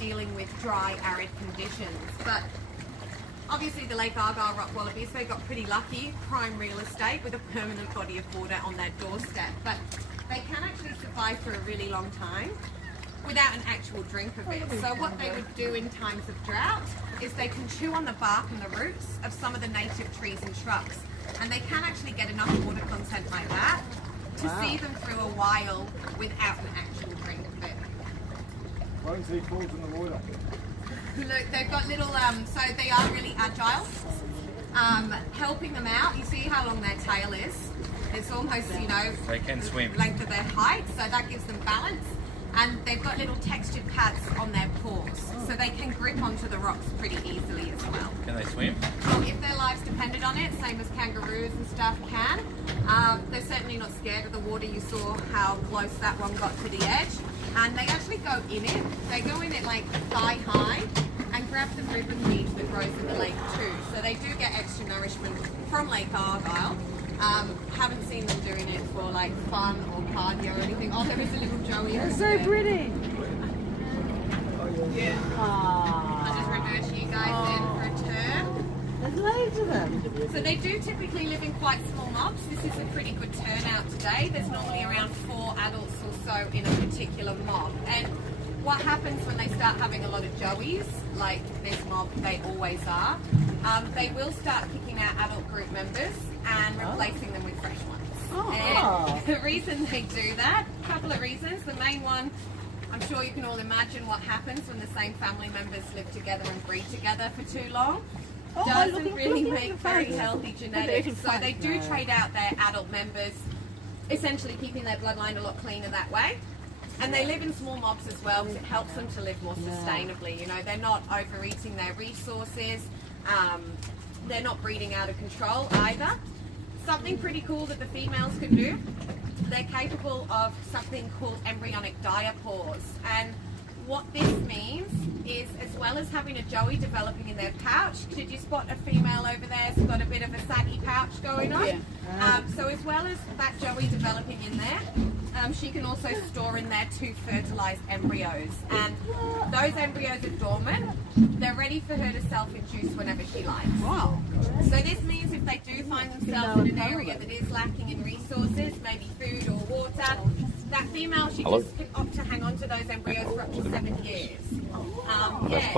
dealing with dry, arid conditions. But obviously the Lake Argyle rock wallabies, they got pretty lucky, prime real estate with a permanent body of water on their doorstep. But they can actually survive for a really long time without an actual drink of it. So what they would do in times of drought is they can chew on the bark and the roots of some of the native trees and shrubs. And they can actually get enough water content like that to see them through a while without an actual drink of it. Won't he falls in the water? Look, they've got little, so they are really agile. Helping them out, you see how long their tail is? It's almost, you know, they can swim. The length of their height, so that gives them balance. And they've got little textured pads on their paws, so they can grip onto the rocks pretty easily as well. Can they swim? Well, if their lives depended on it, same as kangaroos and stuff can. They're certainly not scared of the water. You saw how close that one got to the edge. And they actually go in it. They go in it like thigh high and grab the ribbon weed that grows in the lake too. So they do get extra nourishment from Lake Argyle. Haven't seen them doing it for like fun or cardio or anything. Oh, there is a little Joey. They're so pretty. Yeah. I'll just reverse you guys in for a turn. There's loads of them. So they do typically live in quite small mobs. This is a pretty good turnout today. There's normally around 4 adults or so in a particular mob. And what happens when they start having a lot of joeys, like this mob, they always are, they will start kicking out adult group members and replacing them with fresh ones. And the reason they do that, a couple of reasons. The main one, I'm sure you can all imagine what happens when the same family members live together and breed together for too long. Doesn't really make very healthy genetics. So they do trade out their adult members, essentially keeping their bloodline a lot cleaner that way. And they live in small mobs as well because it helps them to live more sustainably. You know, they're not overeating their resources. They're not breeding out of control either. Something pretty cool that the females can do, they're capable of something called embryonic diapause. And what this means is, as well as having a joey developing in their pouch, did you spot a female over there who's got a bit of a saggy pouch going on? So as well as that joey developing in there, she can also store in there 2 fertilized embryos. And those embryos are dormant. They're ready for her to self-induce whenever she likes. Wow. So this means if they do find themselves in an area that is lacking in resources, maybe food or water, that female, she just can opt to hang on to those embryos for up to 7 years.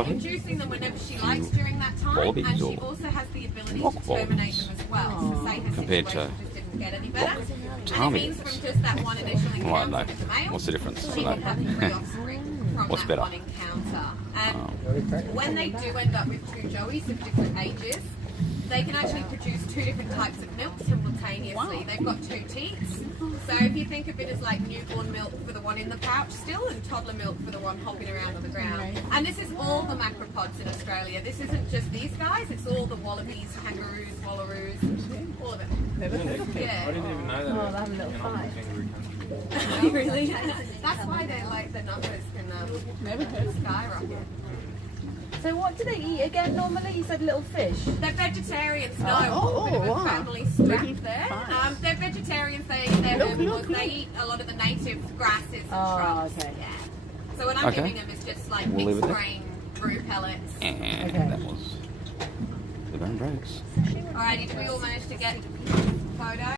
Inducing them whenever she likes during that time, and she also has the ability to terminate them as well. So say her situation just didn't get any better, and it means from just that one initial encounter with the male, what's the difference? she can have 3 offspring from What's that better? one encounter. And when they do end up with 2 joeys of different ages, they can actually produce 2 different types of milk simultaneously. They've got 2 teats. So if you think of it as like newborn milk for the one in the pouch still, and toddler milk for the one hopping around on the ground. And this is all the macropods in Australia. This isn't just these guys, it's all the wallabies, kangaroos, wallaroos, all of it. Yeah. I didn't even know that. Oh, they have a little fight. Really? That's why they're like the numbers can skyrocket. So what do they eat again normally? You said little fish. They're vegetarians, no. Bit of a family strap there. They're vegetarians, they eat their herbivores, they eat a lot of the native grasses and shrubs. Okay. Yeah. So what I'm giving them is just like mixed grain brew pellets. And that was the bone breaks. Alrighty, did we all manage to get a photo?